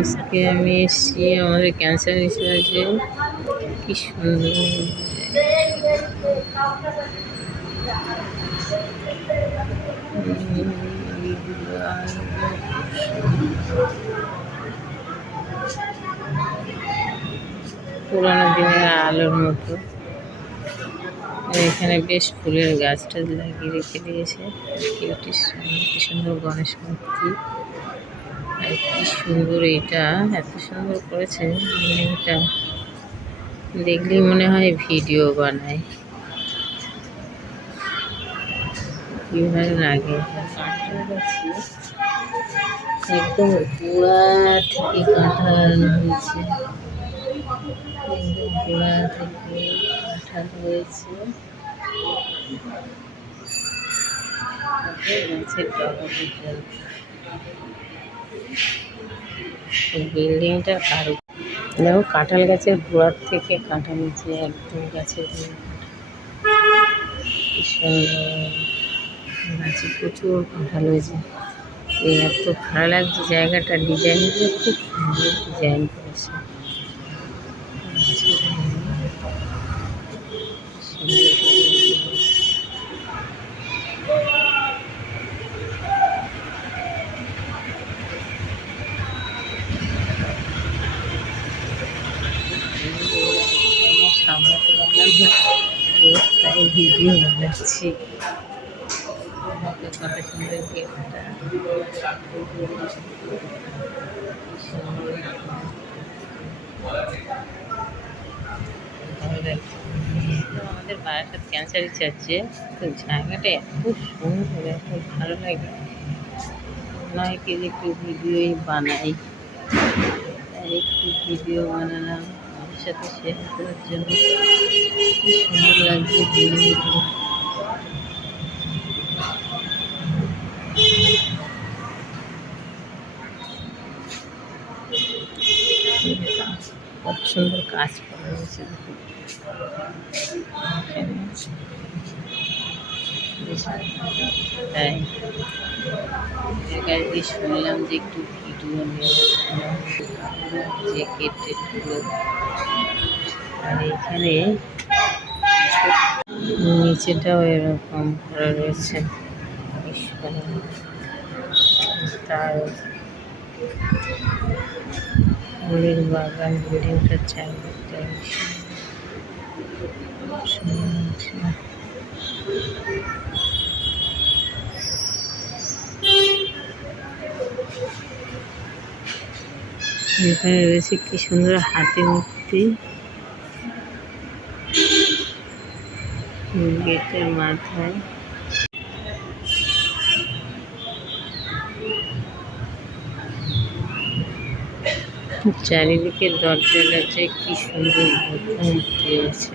আজকে আমি এসেছি, আমাদের ক্যান্সার রিসার্চে কি সুন্দর পুরানো দিনের আলোর মতো। এখানে বেশ ফুলের গাছ টাছ লাগিয়ে রেখে দিয়েছে। কি কি সুন্দর গণেশ মূর্তি। কি সুন্দর এটা, এত সুন্দর করেছে এটা দেখলেই মনে হয় ভিডিও বানায়। কি ভালো লাগে। একদম গোড়া থেকে কাঁঠাল হয়েছে। গোড়া থেকে কাঁঠাল হয়েছে। গাছের বিল্ডিংটার কারও দেখো কাঁঠাল গাছের গোড়ার থেকে কাঁঠাল নিচে একদম গাছের সুন্দর। গাছে প্রচুর কাঁঠাল হয়েছে। এত ভালো লাগছে জায়গাটা। ডিজাইনগুলো খুব সুন্দর ডিজাইন করেছে। সামলাতে পারলাম না তাই ভিডিও বানাচ্ছি। কত সুন্দর গেটটা আমাদের বারাসাত ক্যান্সার রিসার্চে তো জায়গাটা এত সুন্দর, এত ভালো লাগে। নয় কি একটু ভিডিওই বানাই, একটু ভিডিও বানালাম। সাথে শেয়ার করার জন্য সুন্দর লাগছে কত সুন্দর কাজ করা হয়েছে। তাই। শুনলাম যে একটু ভিডিও যে আর এখানে নিচেটাও এরকম করা রয়েছে। তার ফুলের বাগান বিল্ডিংটার চারিদিকটা এখানে রয়েছে কি সুন্দর হাতি মূর্তি। গেটের মাথায়। চারিদিকে দরজা আছে কি সুন্দর আছে